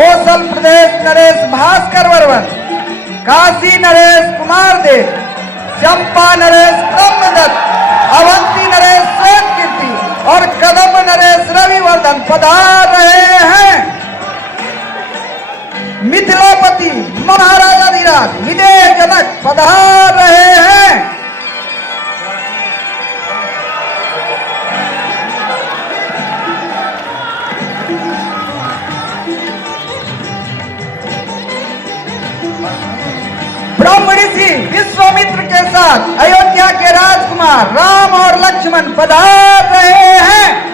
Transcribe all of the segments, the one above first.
कौशल प्रदेश नरेश भास्कर वर्मन, काशी नरेश कुमार देव, चंपा नरेश ब्रह्मदत्त, अवंती नरेश स्वयं कीर्ति और कदम नरेश रविवर्धन पधार रहे हैं। मिथिलापति महाराजाधिराज विजय जनक पधार रहे हैं। ब्रह्म ऋषि विश्वामित्र के साथ अयोध्या के राजकुमार राम और लक्ष्मण पधार रहे हैं।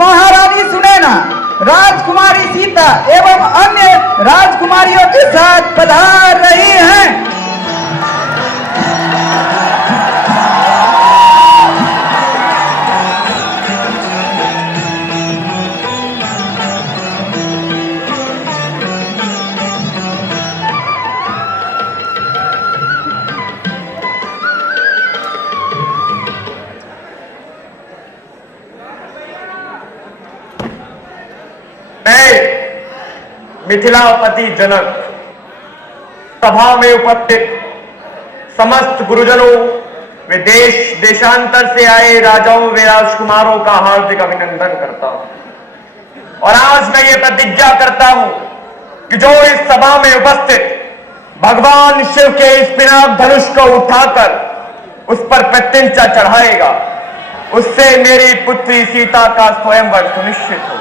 महारानी सुनैना, राजकुमारी सीता एवं अन्य राजकुमारियों के साथ पधार रही हैं। मिथिलापति जनक, सभा में उपस्थित समस्त गुरुजनों व देश देशांतर से आए राजाओं व राजकुमारों का हार्दिक अभिनंदन करता हूं। और आज मैं ये प्रतिज्ञा करता हूं कि जो इस सभा में उपस्थित भगवान शिव के इस पिनाक धनुष को उठाकर उस पर प्रत्यंचा चढ़ाएगा, उससे मेरी पुत्री सीता का स्वयंवर सुनिश्चित हो।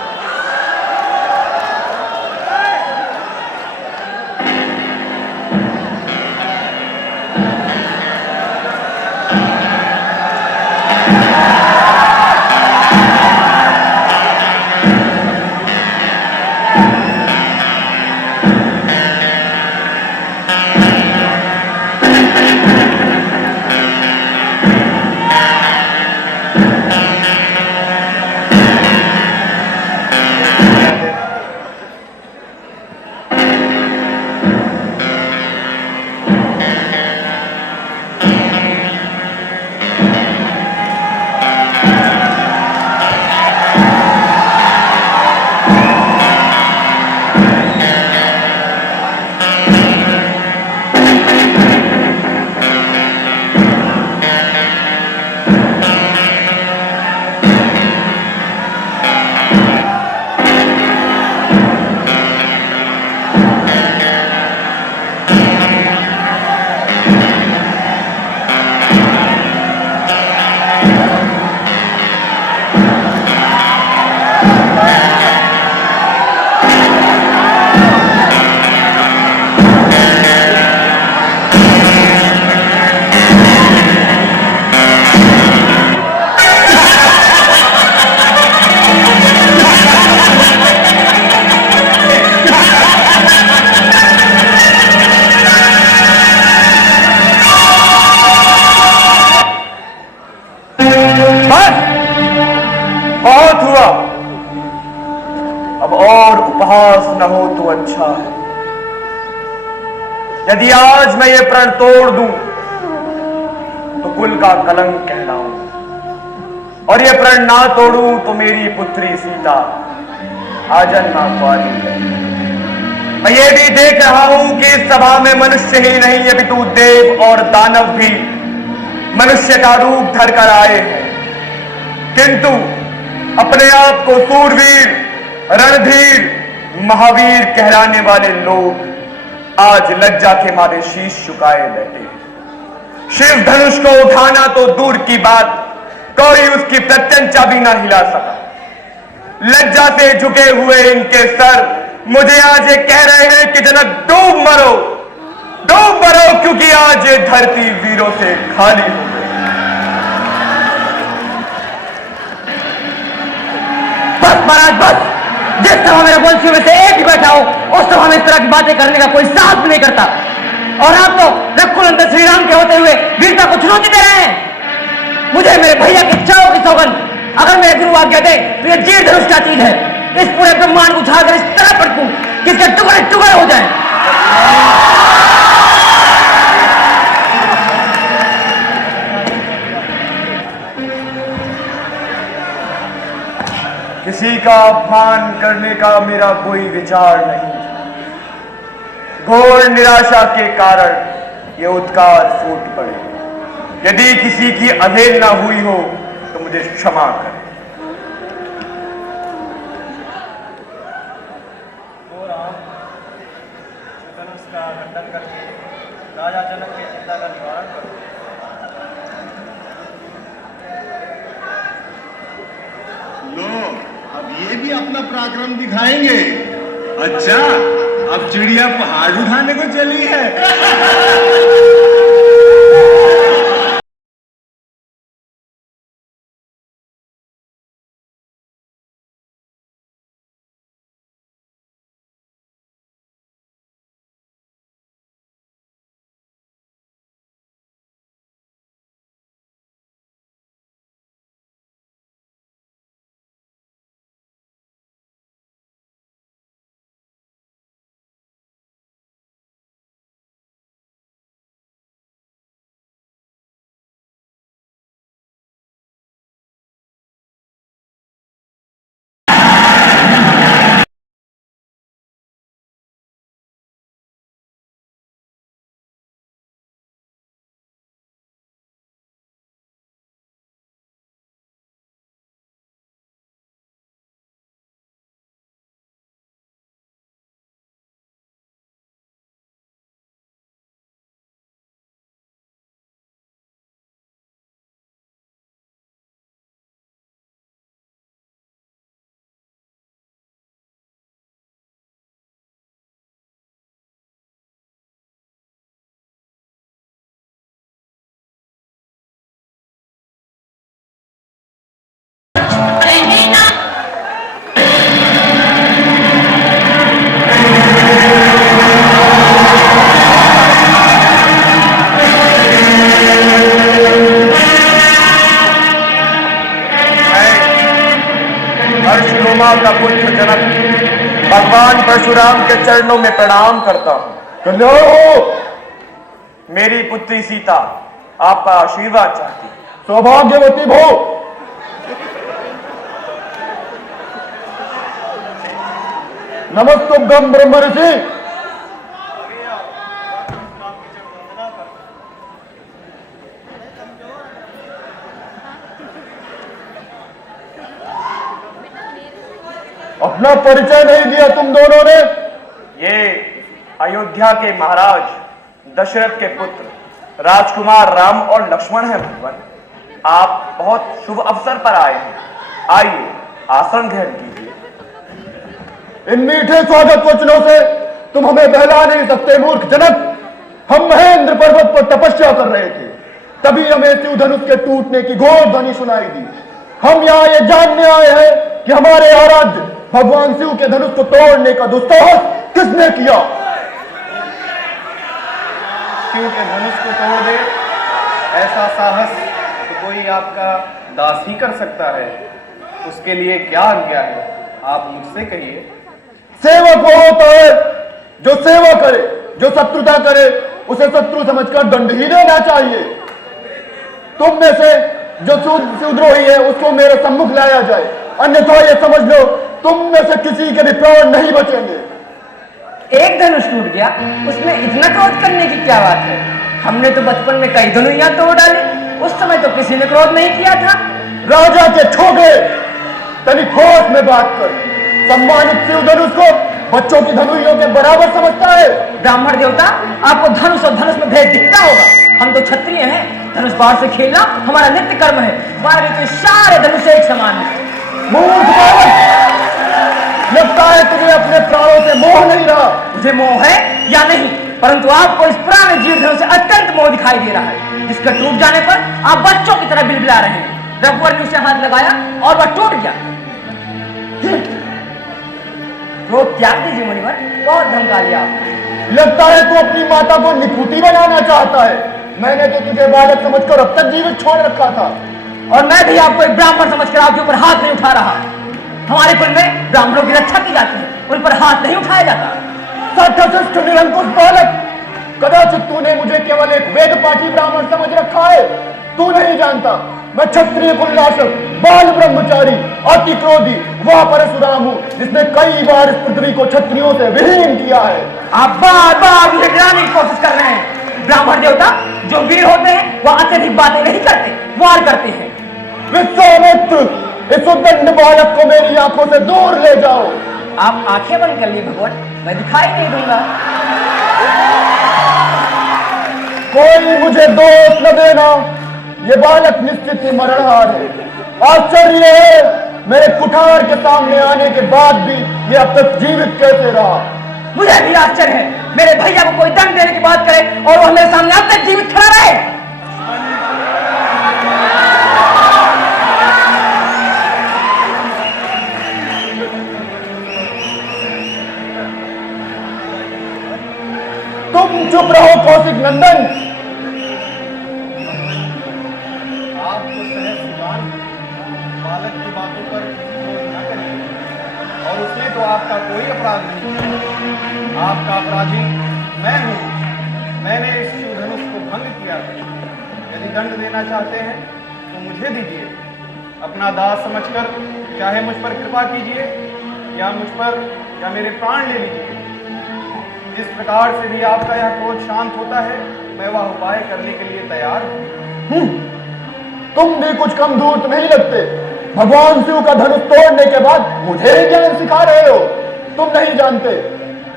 बहुत हुआ, अब और उपहास न हो तो अच्छा है। यदि आज मैं ये प्रण तोड़ दूं तो कुल का कलंक कहलाऊं, और ये प्रण ना तोड़ूं तो मेरी पुत्री सीता आजन्मा कुंवारी है। मैं ये भी देख रहा हूं कि इस सभा में मनुष्य ही नहीं अपितु देव और दानव भी मनुष्य का रूप धरकर आए हैं, किंतु अपने आप को सूरवीर, रणधीर, महावीर कहलाने वाले लोग आज लज्जा के मारे शीश झुकाए बैठे। शिव धनुष को उठाना तो दूर की बात, कोई उसकी प्रत्यंचा भी ना हिला सका। लज्जा से झुके हुए इनके सर मुझे आज ये कह रहे हैं कि जनक डूब मरो, डूब मरो, क्योंकि आज ये धरती वीरों से खाली हो गई। बस महाराज बस, जिस सभा में रघुवंशियों में से एक ही बैठा हो उस सभा में इस तरह की बातें करने का कोई साहस नहीं करता। और आप तो रघुनंदन श्री राम के होते हुए वीरता को चुनौती दे रहे हैं। मुझे मेरे भैया की इच्छाओं की सौगंध, अगर मेरे गुरु आज्ञा दे तो ये जीव धनुष क्या चीज है। इस पूरे ब्रह्मांड को उछालकर इस तरह पटकूं कि इसके टुकड़े टुकड़े हो जाएं। किसी का अपमान करने का मेरा कोई विचार नहीं। घोर निराशा के कारण ये उद्गार फूट पड़े। यदि किसी की अवहेलना हुई हो तो मुझे क्षमा करें। का खंडन करके राजा जनक की चिंता का निवारण करो। लो, अब ये भी अपना पराक्रम दिखाएंगे। अच्छा, अब चिड़िया पहाड़ उठाने को चली है। का पुत्र जनक भगवान परशुराम के चरणों में प्रणाम करता हूं। कल्याण हो। मेरी पुत्री सीता आपका आशीर्वाद चाहती है। सौभाग्यवती भो। नमस्तुभ्यं ब्रह्म ऋषि। अपना परिचय नहीं दिया तुम दोनों ने। ये अयोध्या के महाराज दशरथ के पुत्र राजकुमार राम और लक्ष्मण हैं भगवान। आप बहुत शुभ अवसर पर आए हैं। आइए आसन ग्रहण कीजिए। इन मीठे स्वागत वचनों से तुम हमें बहला नहीं सकते मूर्ख जनक। हम महेंद्र पर्वत पर तपस्या कर रहे थे, तभी हमें शिव धनुष के टूटने की घोर ध्वनि सुनाई दी। हम यहाँ ये जानने आए हैं कि हमारे आराध्य भगवान शिव के धनुष को तोड़ने का दुस्साहस किसने किया। शिव के धनुष को तोड़ दे, ऐसा साहस तो कोई आपका दास ही कर सकता है। उसके लिए क्या आज्ञा है, आप मुझसे कहिए। सेवक वो होता है जो सेवा करे, जो शत्रुता करे उसे शत्रु समझकर दंड ही देना चाहिए। तुम में से जो शूद्रोही है उसको मेरे सम्मुख लाया जाए, अन्यथा ये समझ लो तुम में से किसी के भी प्राण नहीं बचेंगे। एक धनुष टूट गया, उसमें इतना क्रोध करने की क्या बात है। हमने तो बचपन में कई धनुइयां तोड़ डाले, उस समय तो किसी ने क्रोध नहीं किया था। राजा के छोटे तनिक होश में बात कर। सम्मानित शिव धनुष को बच्चों की धनुइयों के बराबर समझता है। ब्राह्मण देवता, आपको धनुष और धनुष में भेद दिखता होगा। हम तो क्षत्रिय हैं, धनुष बाण से खेलना हमारा नित्य कर्म है। हमारे तो सारे धनुष एक समान है। मूर्ख बालक, लगता है तुम्हें अपने प्राणों से मोह नहीं रहा। मुझे मोह है या नहीं, परंतु आपको इस पुराने जीव धनुष से अत्यंत मोह दिखाई दे रहा है, जिसका टूट जाने पर आप बच्चों की तरह बिलबिला रहे हैं। रघुवर ने उसे हाथ लगाया और वह टूट गया। क्रोध त्याग दीजिए मुनिवर, बहुत धमका लिया आपने। लगता है तू अपनी माता को निपुती बनाना चाहता है। मैंने तो तुझे बालक समझकर अब तक जीवित छोड़ रखा था। और मैं भी आपको एक ब्राह्मण समझकर आपके ऊपर हाथ नहीं उठा रहा। हमारे कुल में ब्राह्मणों की रक्षा की जाती है, उन पर हाथ नहीं उठाया जाता। सत्यशिष्ट निरंकुश बालक, कदाचित तूने मुझे केवल एक वेद पाठी ब्राह्मण समझ रखा है। तू नहीं जानता मैं क्षत्रिय कुलनाशक, बाल ब्रह्मचारी, अति क्रोधी वह परशुराम हूँ जिसने कई बार इस पृथ्वी को क्षत्रियों से विहीन किया है। आप बार बार मुझे डराने की कोशिश कर रहे हैं। ब्राह्मण देवता जो वीर होते हैं वह अत्यधिक बातें नहीं करते, वार करते हैं। विश्वामित्र, इस उद्दंड बालक को मेरी आंखों से दूर ले जाओ। आप आंखें बंद कर लिए भगवान, मैं दिखाई नहीं दूंगा। कोई मुझे दोष न देना, ये बालक निश्चित ही मरणहार है। आश्चर्य है मेरे कुठार के सामने आने के बाद भी ये अब तक जीवित कैसे रहा। मुझे भी आश्चर्य है मेरे भैया को कोई दंड देने की बात करे और वह मेरे सामने अब तक जीवित खड़ा रहे। तुम चुप रहो कौशिक नंदन। आप तो सहज सुजान बालक की बातों पर क्रोध न करिए, और उसमें तो आपका कोई अपराध नहीं। आपका अपराधी मैं हूँ। मैंने इस शिवधनुष को भंग किया है। यदि दंड देना चाहते हैं तो मुझे दीजिए। अपना दास समझकर चाहे मुझ पर कृपा कीजिए या मुझ पर या मेरे प्राण ले लीजिए। जिस प्रकार से भी आपका यह क्रोध शांत होता है, मैं वह उपाय करने के लिए तैयार हूँ। तुम भी कुछ कम धूर्त नहीं लगते। भगवान शिव का धनुष तोड़ने के बाद मुझे ही ज्ञान सिखा रहे हो। तुम नहीं जानते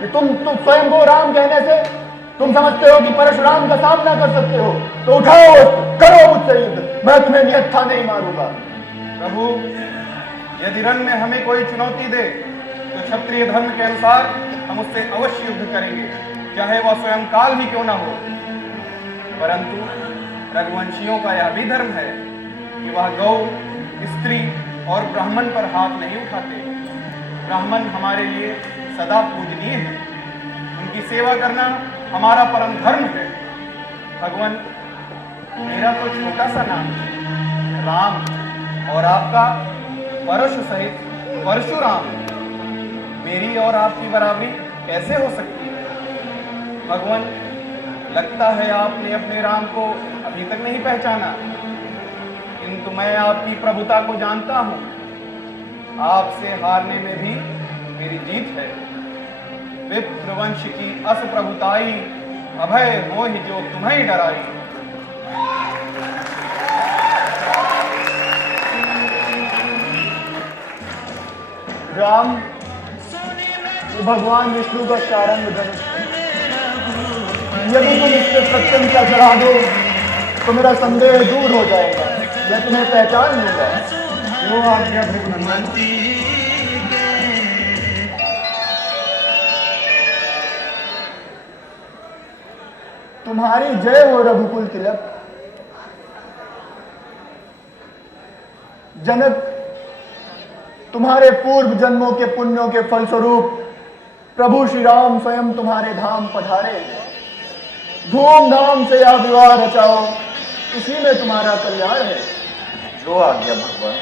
कि तुम स्वयं को राम कहने से तुम समझते हो कि परशुराम का सामना कर सकते हो। तो उठाओ, करो मुझसे युद्ध, मैं तुम्हें निहत्था नहीं मारूंगा। प्रभु, यदि रण में हमें कोई चुनौती दे तो क्षत्रिय धर्म के अनुसार हम उससे अवश्य युद्ध करेंगे, चाहे वह स्वयं काल ही क्यों ना हो। परंतु रघुवंशियों का यह भी धर्म है कि वह गौ, स्त्री और ब्राह्मण पर हाथ नहीं उठाते। ब्राह्मण हमारे लिए सदा पूजनीय है। उनकी सेवा करना हमारा परम धर्म है। भगवान, मेरा तो छोटा सा नाम है राम, और आपका परशु सहित परशुराम। मेरी और आपकी बराबरी कैसे हो सकती है? भगवान, लगता है आपने अपने राम को अभी तक नहीं पहचाना, किंतु मैं आपकी प्रभुता को जानता हूं। आपसे हारने में भी मेरी जीत है। विप्रवंश की अस प्रभुताई, अभय हो ही जो तुम्हें डराई। राम, ये भगवान विष्णु का चारंग धनुष है। यदि तुम इससे प्रत्यंता चढ़ा दो तो मेरा संदेह दूर हो जाएगा, मैं तुम्हें पहचान लूंगा। जो आज्ञा भृगुनंदन। तुम्हारी जय हो रघुकुल तिलक। जनक, तुम्हारे पूर्व जन्मों के पुण्यों के फलस्वरूप प्रभु श्री राम स्वयं तुम्हारे धाम पधारे। धूमधाम से यह विवाह रचाओ, इसी में तुम्हारा कल्याण है। जो आज्ञा भगवान।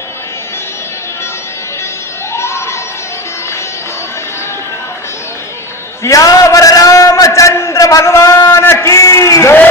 सियावर रामचंद्र भगवान की जय।